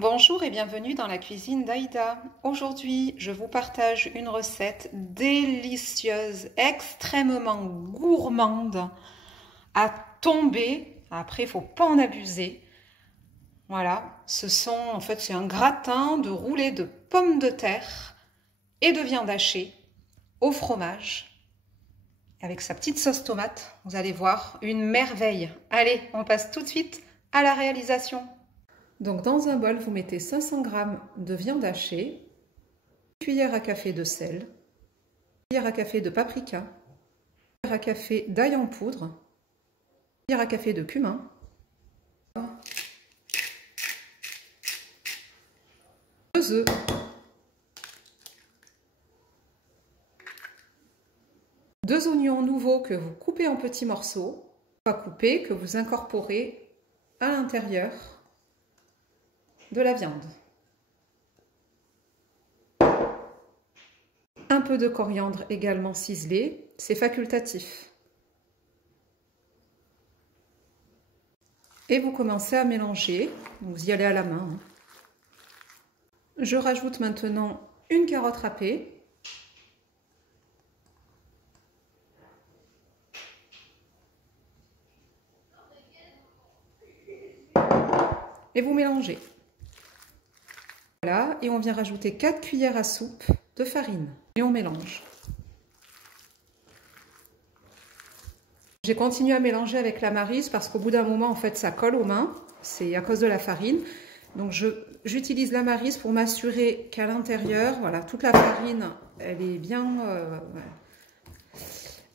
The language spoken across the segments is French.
Bonjour et bienvenue dans la cuisine d'Aïda. Aujourd'hui, je vous partage une recette délicieuse, extrêmement gourmande, à tomber. Après, il ne faut pas en abuser. Voilà, c'est un gratin de roulé de pommes de terre et de viande hachée au fromage. Avec sa petite sauce tomate, vous allez voir, une merveille. Allez, on passe tout de suite à la réalisation. Donc dans un bol, vous mettez 500 g de viande hachée, une cuillère à café de sel, une cuillère à café de paprika, une cuillère à café d'ail en poudre, une cuillère à café de cumin, 2 œufs, deux oignons nouveaux que vous coupez en petits morceaux, pas coupés, que vous incorporez à l'intérieur de la viande. Un peu de coriandre également ciselé, c'est facultatif. Et vous commencez à mélanger, vous y allez à la main. Je rajoute maintenant une carotte râpée. Et vous mélangez. Voilà, et on vient rajouter 4 cuillères à soupe de farine. Et on mélange. J'ai continué à mélanger avec la maryse parce qu'au bout d'un moment, en fait, ça colle aux mains. C'est à cause de la farine. Donc, j'utilise la maryse pour m'assurer qu'à l'intérieur, voilà, toute la farine, elle est bien...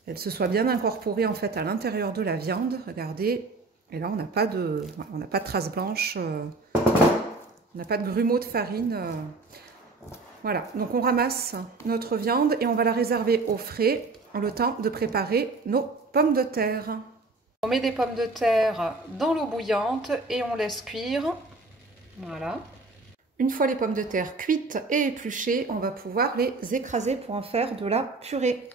elle se soit bien incorporée, en fait, à l'intérieur de la viande. Regardez. Et là, on n'a pas de traces blanches. On n'a pas de grumeaux de farine. Voilà, donc on ramasse notre viande et on va la réserver au frais, le temps de préparer nos pommes de terre. On met des pommes de terre dans l'eau bouillante et on laisse cuire. Voilà. Une fois les pommes de terre cuites et épluchées, on va pouvoir les écraser pour en faire de la purée.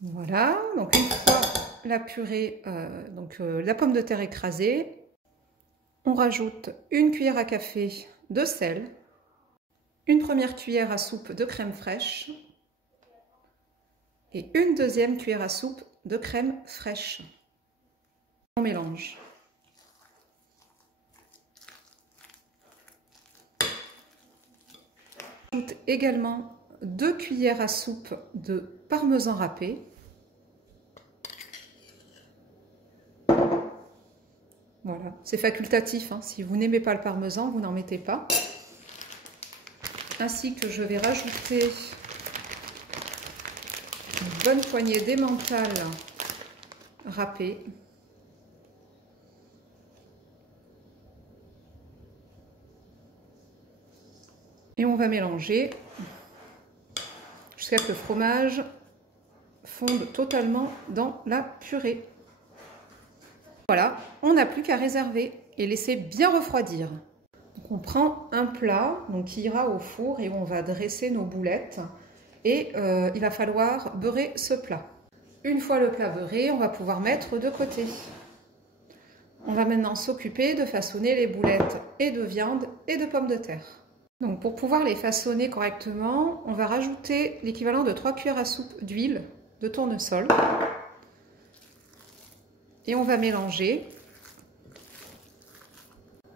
Voilà, donc une fois la purée, la pomme de terre écrasée, on rajoute une cuillère à café de sel, une première cuillère à soupe de crème fraîche et une deuxième cuillère à soupe de crème fraîche. On mélange. On ajoute également 2 cuillères à soupe de parmesan râpé. Voilà, c'est facultatif, hein. Si vous n'aimez pas le parmesan, vous n'en mettez pas. Ainsi que je vais rajouter une bonne poignée d'emmental râpé. Et on va mélanger jusqu'à ce que le fromage fonde totalement dans la purée. Voilà, on n'a plus qu'à réserver et laisser bien refroidir. Donc on prend un plat qui ira au four et on va dresser nos boulettes et il va falloir beurrer ce plat. Une fois le plat beurré, on va pouvoir mettre de côté. On va maintenant s'occuper de façonner les boulettes et de viande et de pommes de terre. Donc pour pouvoir les façonner correctement, on va rajouter l'équivalent de 3 cuillères à soupe d'huile de tournesol. Et on va mélanger.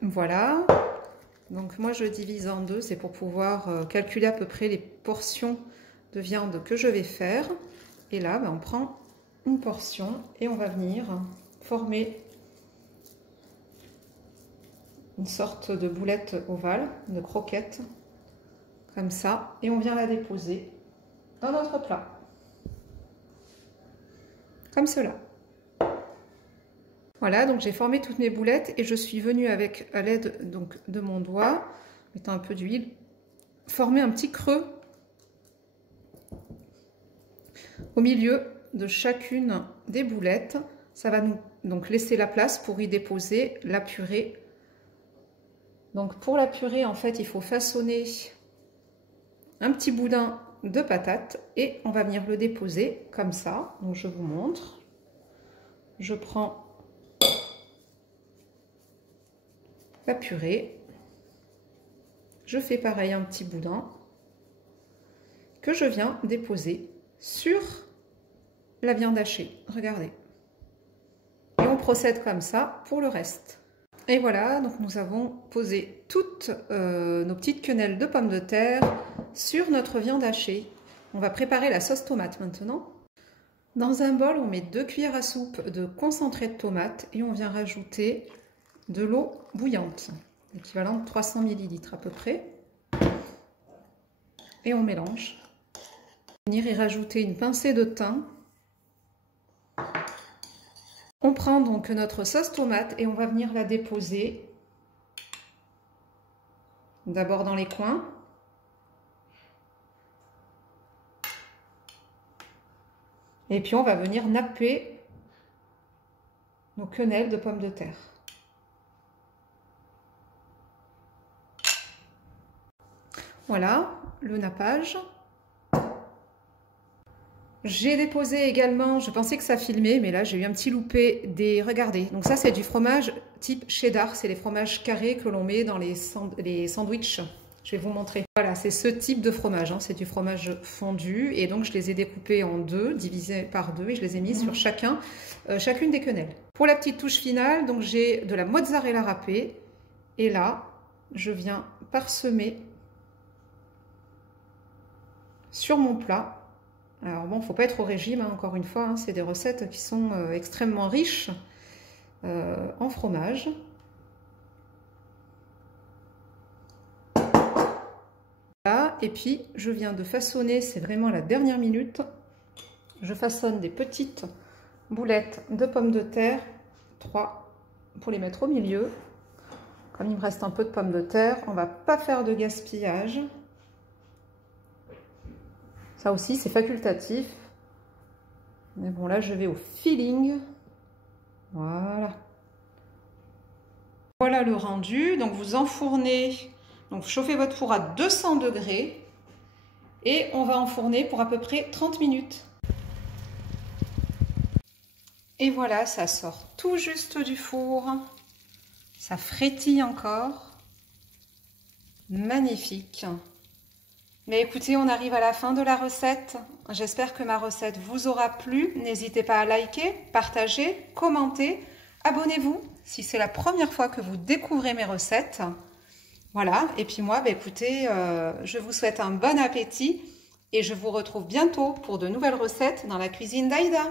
Voilà. Donc moi je divise en deux, c'est pour pouvoir calculer à peu près les portions de viande que je vais faire. Et là, on prend une portion et on va venir former une sorte de boulette ovale, de croquette, comme ça. Et on vient la déposer dans notre plat. Comme cela. Voilà, donc j'ai formé toutes mes boulettes et je suis venue avec, à l'aide de mon doigt, mettant un peu d'huile, former un petit creux au milieu de chacune des boulettes. Ça va nous donc laisser la place pour y déposer la purée. Donc pour la purée, en fait, il faut façonner un petit boudin de patates et on va venir le déposer comme ça. Donc je vous montre. Je prends la purée. Je fais pareil un petit boudin que je viens déposer sur la viande hachée. Regardez. Et on procède comme ça pour le reste. Et voilà, donc nous avons posé toutes nos petites quenelles de pommes de terre sur notre viande hachée. On va préparer la sauce tomate maintenant. Dans un bol, on met 2 cuillères à soupe de concentré de tomate et on vient rajouter de l'eau bouillante, l'équivalent de 300 ml à peu près. Et on mélange. On va venir y rajouter une pincée de thym. On prend donc notre sauce tomate et on va venir la déposer d'abord dans les coins. Et puis on va venir napper nos quenelles de pommes de terre. Voilà le nappage. J'ai déposé également, je pensais que ça filmait, mais là j'ai eu un petit loupé des... Regardez, donc ça c'est du fromage type cheddar, c'est les fromages carrés que l'on met dans les sandwichs. Je vais vous montrer. Voilà, c'est ce type de fromage, hein. C'est du fromage fondu et donc je les ai découpés en deux, divisés par deux et je les ai mis sur chacune des quenelles. Pour la petite touche finale, donc j'ai de la mozzarella râpée et là je viens parsemer sur mon plat. Alors bon, il ne faut pas être au régime, hein, encore une fois, hein, c'est des recettes qui sont extrêmement riches en fromage. Voilà, et puis je viens de façonner, c'est vraiment la dernière minute, je façonne des petites boulettes de pommes de terre, 3 pour les mettre au milieu. Comme il me reste un peu de pommes de terre, on ne va pas faire de gaspillage. Ça aussi, c'est facultatif. Mais bon, là, je vais au feeling. Voilà. Voilà le rendu. Donc, vous enfournez. Donc, chauffez votre four à 200 degrés. Et on va enfourner pour à peu près 30 minutes. Et voilà, ça sort tout juste du four. Ça frétille encore. Magnifique. Mais écoutez, on arrive à la fin de la recette. J'espère que ma recette vous aura plu. N'hésitez pas à liker, partager, commenter. Abonnez-vous si c'est la première fois que vous découvrez mes recettes. Voilà, et puis moi, écoutez, je vous souhaite un bon appétit et je vous retrouve bientôt pour de nouvelles recettes dans la cuisine d'Aïda.